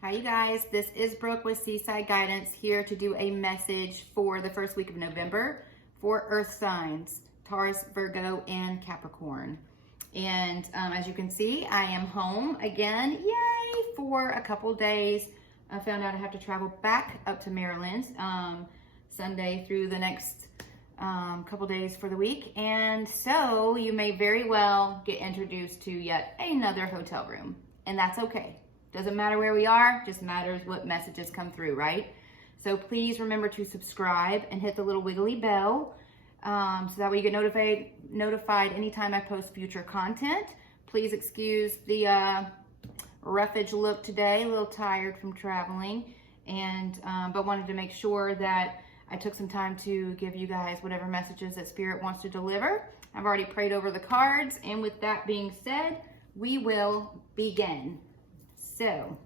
Hi you guys, this is Brooke with Seaside Guidance here to do a message for the first week of November for earth signs, Taurus, Virgo, and Capricorn. And as you can see, I am home again, yay, for a couple days. I found out I have to travel back up to Maryland Sunday through the next couple days for the week. And so you may very well get introduced to yet another hotel room, and that's okay. Doesn't matter where we are, just matters what messages come through, right? So please remember to subscribe and hit the little wiggly bell so that way you get notified anytime I post future content. Please excuse the roughage look today, a little tired from traveling, and but wanted to make sure that I took some time to give you guys whatever messages that Spirit wants to deliver. I've already prayed over the cards, and with that being said, we will begin. So,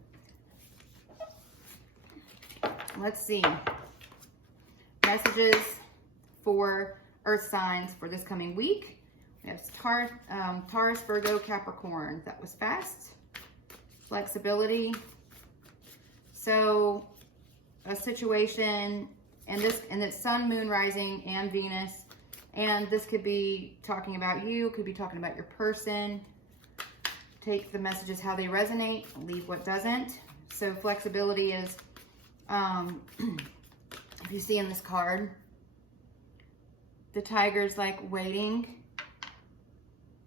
let's see. Messages for earth signs for this coming week. We have Taurus, Virgo, Capricorn. That was fast. Flexibility. So, a situation, and it's Sun, Moon, Rising, and Venus. And this could be talking about you, could be talking about your person. Take the messages how they resonate, leave what doesn't. So flexibility is, if you see in this card, the tiger's like waiting,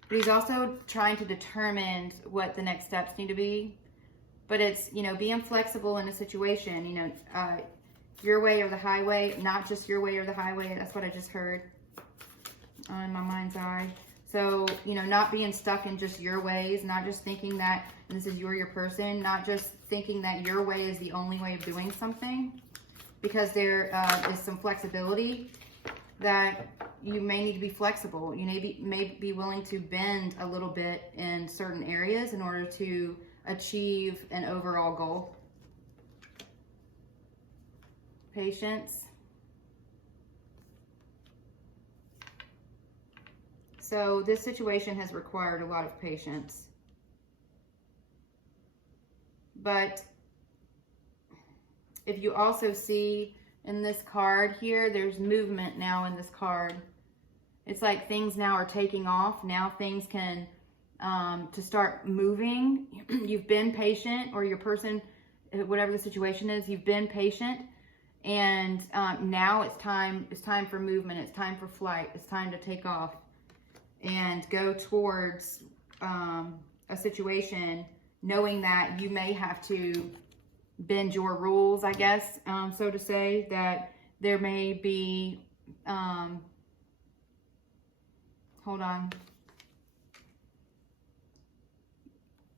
but he's also trying to determine what the next steps need to be. But it's, being flexible in a situation, your way or the highway, not just your way or the highway. That's what I just heard in my mind's eye. So, not being stuck in just your ways, not just thinking that, and this is your person, not just thinking that your way is the only way of doing something, because there is some flexibility that you may need to be flexible. You may be willing to bend a little bit in certain areas in order to achieve an overall goal. Patience. So this situation has required a lot of patience. But if you also see in this card here, there's movement now in this card. It's like things now are taking off. Now things can, to start moving. You've been patient, or your person, whatever the situation is, you've been patient. And now it's time for movement. It's time for flight. It's time to take off and go towards a situation, knowing that you may have to bend your rules, I guess, so to say, that there may be, hold on.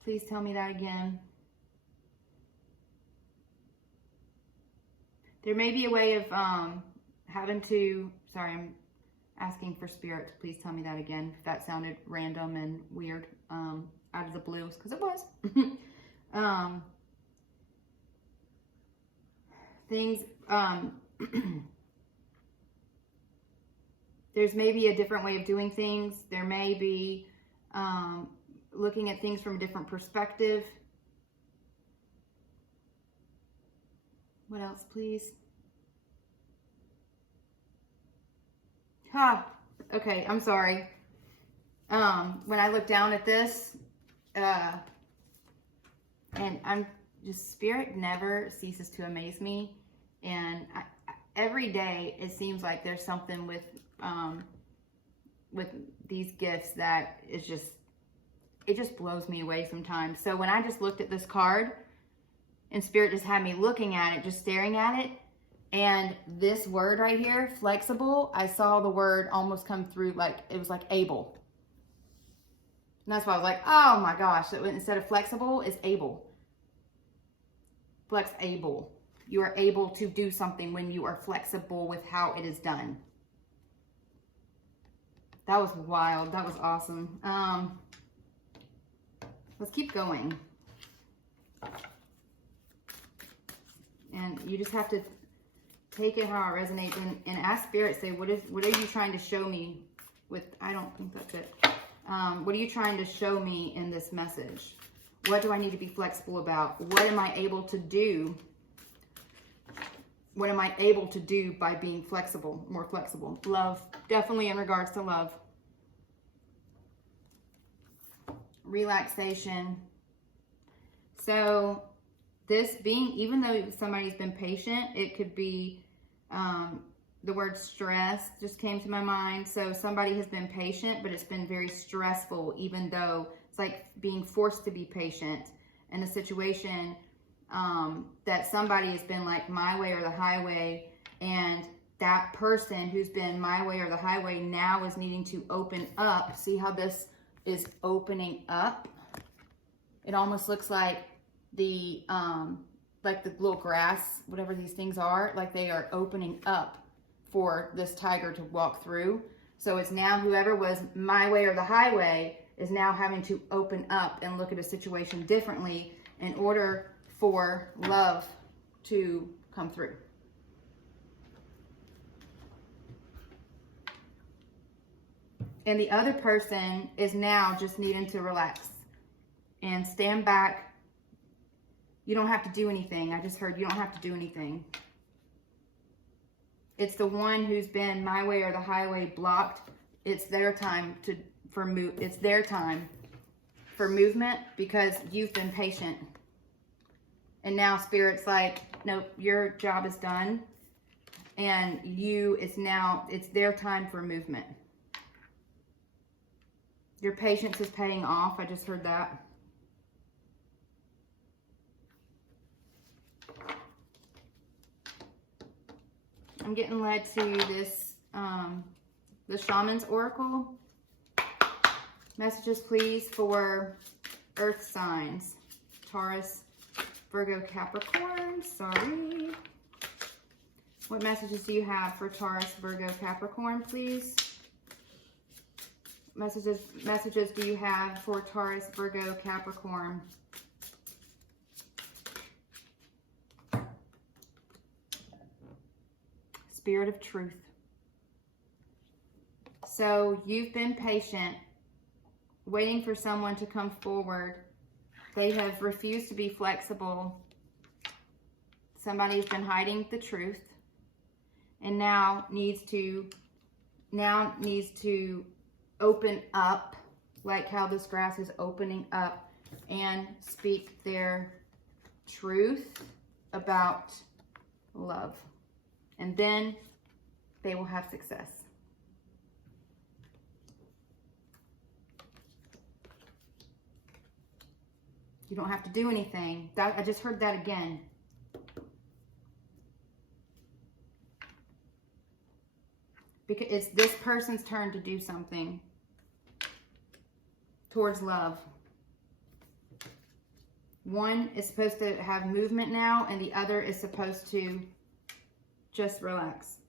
Please tell me that again. There may be a way of having to, sorry, I'm asking for Spirit to please tell me that again, if that sounded random and weird, out of the blues, because it was. Things, there's maybe a different way of doing things. There may be looking at things from a different perspective. What else, please? Okay, I'm sorry. When I look down at this, and I'm just, Spirit never ceases to amaze me. And every day it seems like there's something with these gifts that is just, it just blows me away sometimes. So when I just looked at this card, and Spirit just had me looking at it, just staring at it, and this word right here, flexible, I saw the word almost come through like, it was like able. And that's why I was like, oh my gosh. So instead of flexible, it's able. Flex able. You are able to do something when you are flexible with how it is done. That was wild. That was awesome. Let's keep going. And you just have to take it how it resonates, and ask Spirit, say, what are you trying to show me with, I don't think that's it. What are you trying to show me in this message? What do I need to be flexible about? What am I able to do? What am I able to do by being flexible, more flexible? Love, definitely in regards to love. Relaxation. So this being, even though somebody's been patient, it could be, the word stress just came to my mind. So somebody has been patient, but it's been very stressful, even though it's like being forced to be patient in a situation that somebody has been like my way or the highway, and that person who's been my way or the highway now is needing to open up. See how this is opening up? It almost looks like the little grass, whatever these things are, like they are opening up for this tiger to walk through. So it's now whoever was my way or the highway is now having to open up and look at a situation differently in order for love to come through. And the other person is now just needing to relax and stand back. You don't have to do anything. I just heard you don't have to do anything. It's the one who's been my way or the highway blocked. It's their time it's their time for movement because you've been patient. And now Spirit's like, nope, your job is done. And it's their time for movement. Your patience is paying off. I just heard that. I'm getting led to this, the Shaman's Oracle. Messages, please, for Earth signs. Taurus, Virgo, Capricorn. Sorry. What messages do you have for Taurus, Virgo, Capricorn, please? Messages do you have for Taurus, Virgo, Capricorn? Spirit of truth. So you've been patient, waiting for someone to come forward. They have refused to be flexible. Somebody's been hiding the truth and now needs to open up, like how this grass is opening up, and speak their truth about love. And then they will have success. You don't have to do anything. I just heard that again. Because it's this person's turn to do something towards love. One is supposed to have movement now, and the other is supposed to just relax.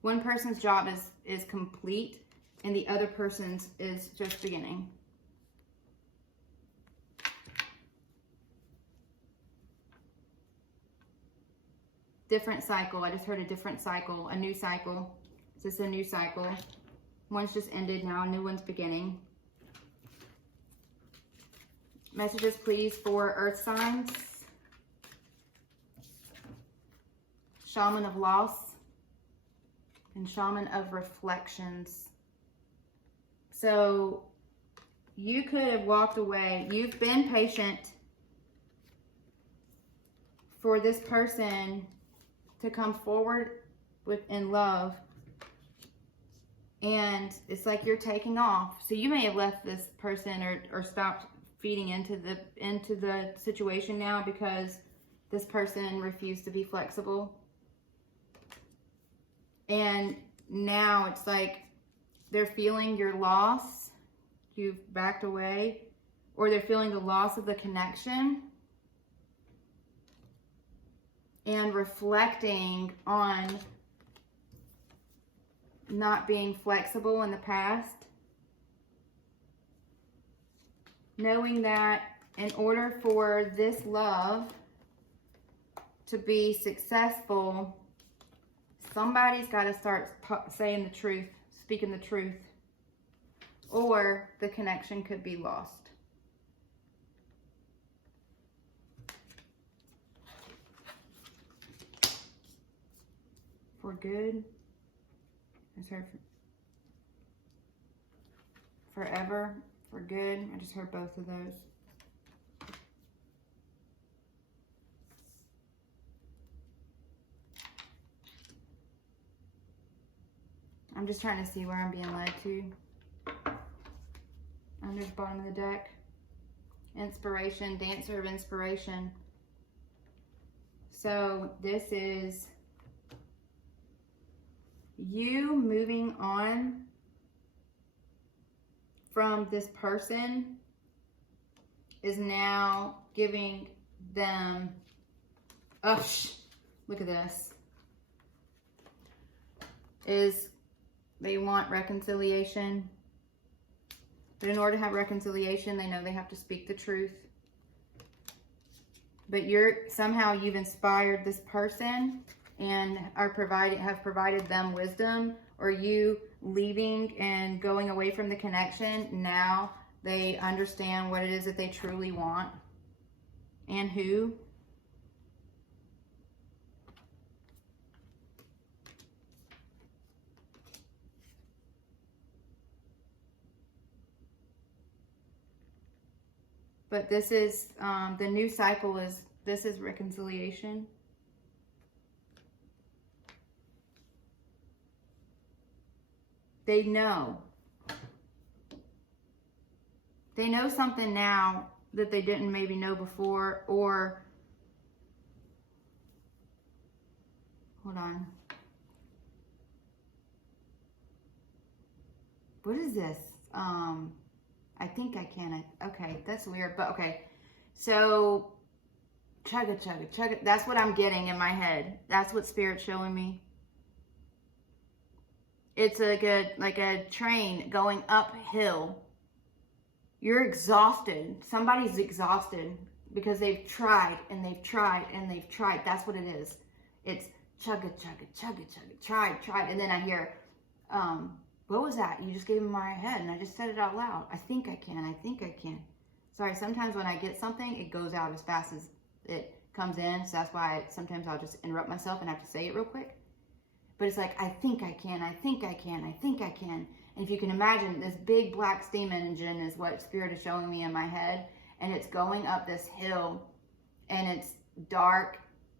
One person's job is complete, and the other person's is just beginning. Different cycle. I just heard a different cycle, a new cycle. Is this a new cycle? One's just ended, now a new one's beginning. Messages, please, for Earth signs. Shaman of loss and Shaman of reflections. So you could have walked away. You've been patient for this person to come forward in love, and it's like you're taking off. So you may have left this person or stopped feeding into the situation now because this person refused to be flexible. And now it's like they're feeling your loss. You've backed away, or they're feeling the loss of the connection and reflecting on not being flexible in the past. Knowing that in order for this love to be successful, somebody's got to start saying the truth, speaking the truth, or the connection could be lost. good. I just heard forever, for good. I just heard both of those. I'm just trying to see where I'm being led to. Under the bottom of the deck. Inspiration, Dancer of Inspiration. So this is you moving on from this person is now giving them, look at this, is they want reconciliation. But in order to have reconciliation, they know they have to speak the truth. But somehow you've inspired this person and have provided them wisdom, or you leaving and going away from the connection. Now they understand what it is that they truly want and who. But this is, the new cycle is, this is reconciliation. They know. They know something now that they didn't maybe know before, or, hold on. What is this? I think I can. Okay, that's weird, but okay. So, chugga, chugga, chugga. That's what I'm getting in my head. That's what Spirit's showing me. It's like a train going uphill. You're exhausted. Somebody's exhausted because they've tried and they've tried and they've tried. That's what it is. It's chugga, chugga, chugga, chugga. Tried. And then I hear, what was that? You just gave me my head and I just said it out loud. I think I can. Sorry, sometimes when I get something, it goes out as fast as it comes in. So that's why sometimes I'll just interrupt myself and have to say it real quick. But it's like, I think I can. And if you can imagine, this big black steam engine is what Spirit is showing me in my head. And it's going up this hill and it's dark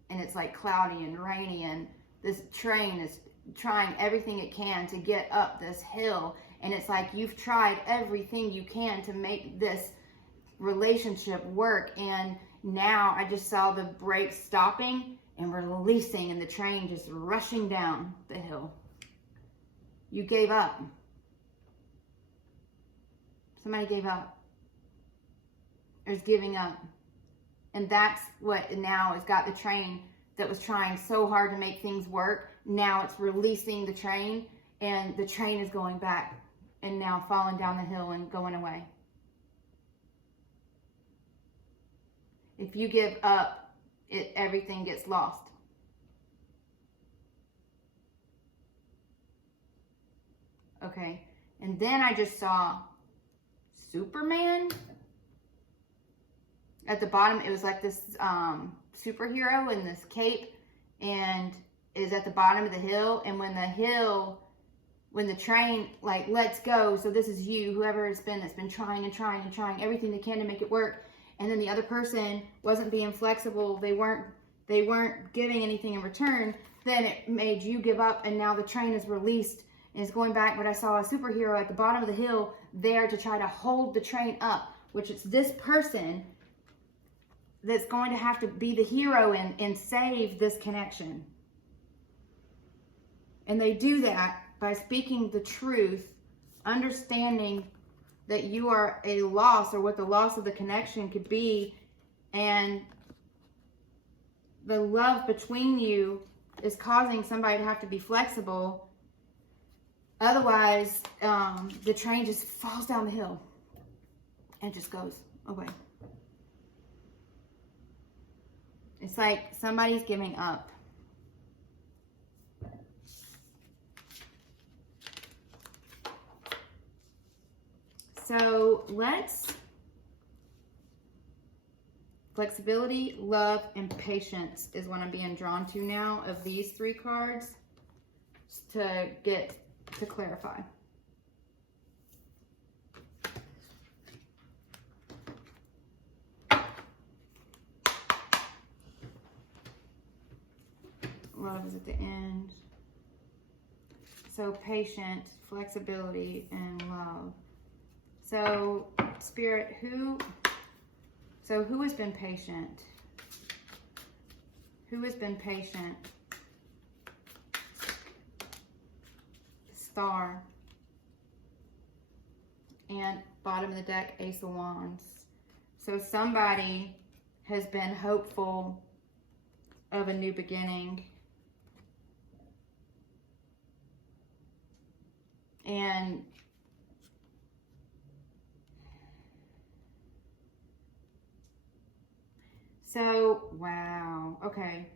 and it's like cloudy and rainy. And this train is trying everything it can to get up this hill, and it's like you've tried everything you can to make this relationship work, and now I just saw the brakes stopping and releasing and the train just rushing down the hill. You gave up. Somebody gave up. There's giving up, and that's what now has got the train that was trying so hard to make things work. Now it's releasing the train, and the train is going back and now falling down the hill and going away. If you give up, everything gets lost. Okay, and then I just saw Superman at the bottom. It was like this superhero in this cape, and is at the bottom of the hill. And when the train like lets go, so this is you, whoever it's been that's been trying everything they can to make it work, and then the other person wasn't being flexible, they weren't giving anything in return, then it made you give up, and now the train is released and it's going back. But I saw a superhero at the bottom of the hill there to try to hold the train up, which is this person that's going to have to be the hero and save this connection. And they do that by speaking the truth, understanding that you are a loss, or what the loss of the connection could be, and the love between you is causing somebody to have to be flexible. Otherwise, the train just falls down the hill and just goes away. It's like somebody's giving up. So flexibility, love, and patience is what I'm being drawn to now of these three cards. to get to clarify. Love is at the end. So patient, flexibility, and love. So Spirit, who has been patient? Who has been patient? Star. And bottom of the deck, Ace of Wands. So somebody has been hopeful of a new beginning. And so, wow, okay.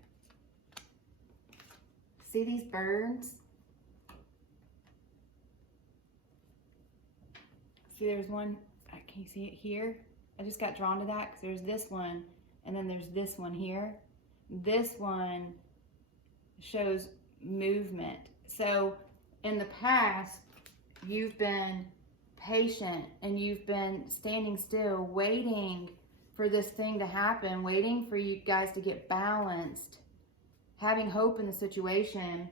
See these birds? See, there's one, can you see it here? I just got drawn to that because there's this one, and then there's this one here. This one shows movement. So in the past, you've been patient and you've been standing still, waiting for this thing to happen, waiting for you guys to get balanced, having hope in the situation,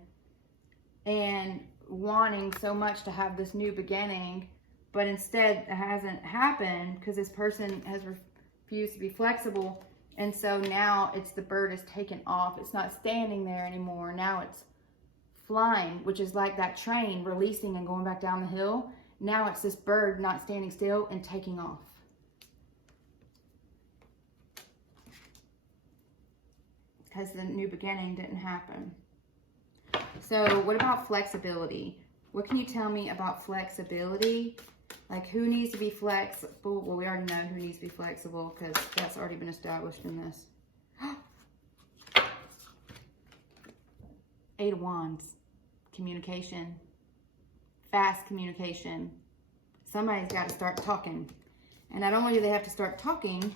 and wanting so much to have this new beginning, but instead it hasn't happened because this person has refused to be flexible. And so now it's the bird is taken off. It's not standing there anymore. Now it's flying, which is like that train releasing and going back down the hill. Now it's this bird not standing still and taking off. Because the new beginning didn't happen. So what about flexibility? What can you tell me about flexibility? Like, who needs to be flexible? Well, we already know who needs to be flexible because that's already been established in this. Eight of Wands. Communication. Fast communication. Somebody's got to start talking. And not only do they have to start talking,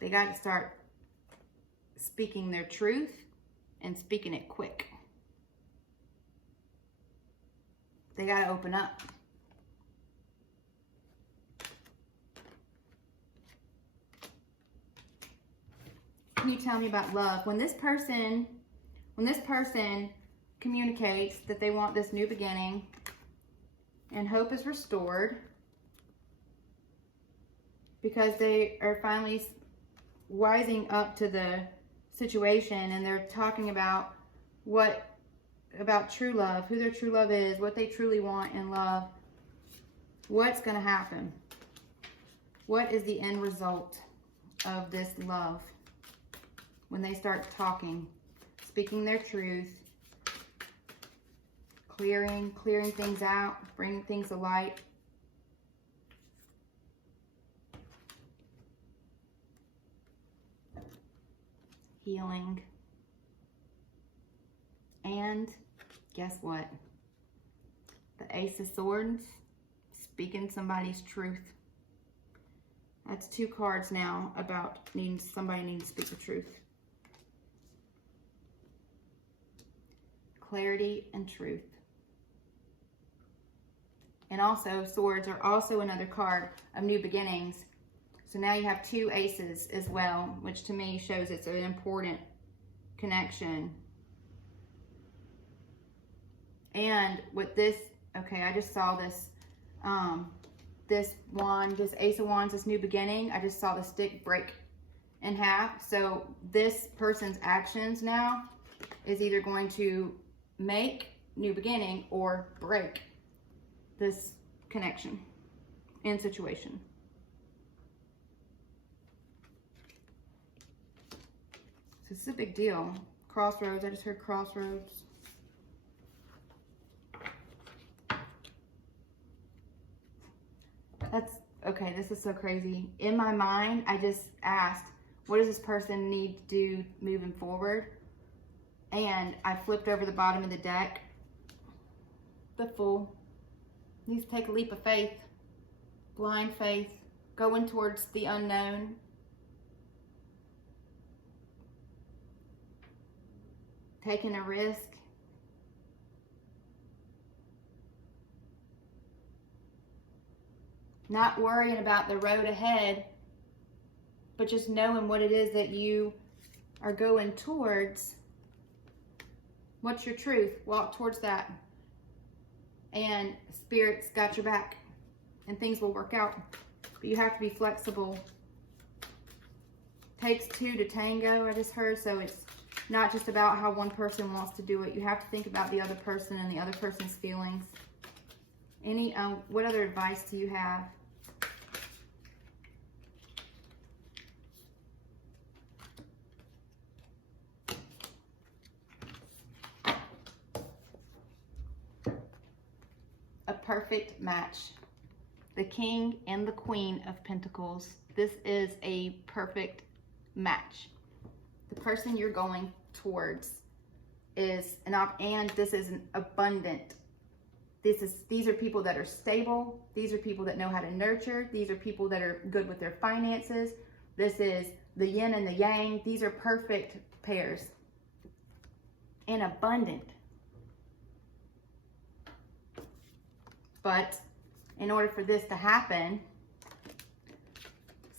they got to start speaking their truth and speaking it quick. They got to open up. Can you tell me about love? When this person communicates that they want this new beginning and hope is restored because they are finally wising up to the situation and they're talking about about true love, who their true love is, what they truly want in love, what's going to happen? What is the end result of this love when they start talking, speaking their truth, clearing things out, bringing things to light? Healing. And guess what? The Ace of Swords, speaking somebody's truth. That's two cards now about somebody needs to speak the truth. Clarity and truth. And also, swords are also another card of new beginnings. So now you have two aces as well, which to me shows it's an important connection. And with this, okay, I just saw this, this wand, this Ace of Wands, this new beginning. I just saw the stick break in half. So this person's actions now is either going to make new beginning or break this connection and situation. So this is a big deal. Crossroads, I just heard crossroads. That's, okay, this is so crazy. In my mind, I just asked, what does this person need to do moving forward? And I flipped over the bottom of the deck. The Fool needs to take a leap of faith. Blind faith. Going towards the unknown. taking a risk. Not worrying about the road ahead, but just knowing what it is that you are going towards. What's your truth? Walk towards that. And Spirit's got your back. And things will work out. But you have to be flexible. Takes two to tango, I just heard. So it's not just about how one person wants to do it. You have to think about the other person and the other person's feelings. What other advice do you have? A perfect match. The King and the Queen of Pentacles. This is a perfect match. The person you're going towards is and this is an abundant. These are people that are stable. These are people that know how to nurture. These are people that are good with their finances. This is the yin and the yang. These are perfect pairs. And abundant. But in order for this to happen,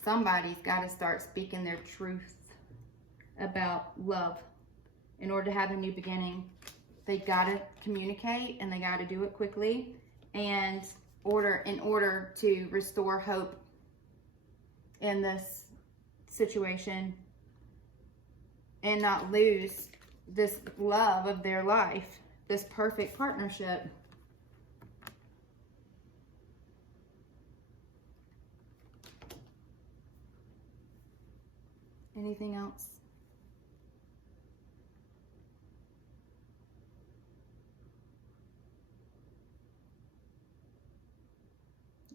somebody's got to start speaking their truth about love. In order to have a new beginning, they got to communicate, and they got to do it quickly, and in order to restore hope in this situation and not lose this love of their life, this perfect partnership. Anything else?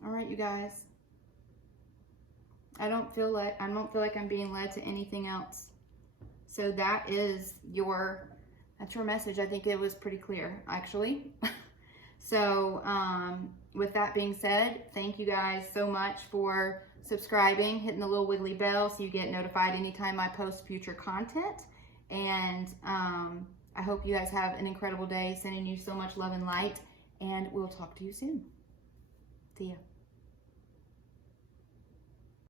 All right, you guys. I don't feel like I'm being led to anything else. So that's your message. I think it was pretty clear, actually. So with that being said, thank you guys so much for subscribing, hitting the little wiggly bell so you get notified anytime I post future content. And I hope you guys have an incredible day. Sending you so much love and light, and we'll talk to you soon. See ya.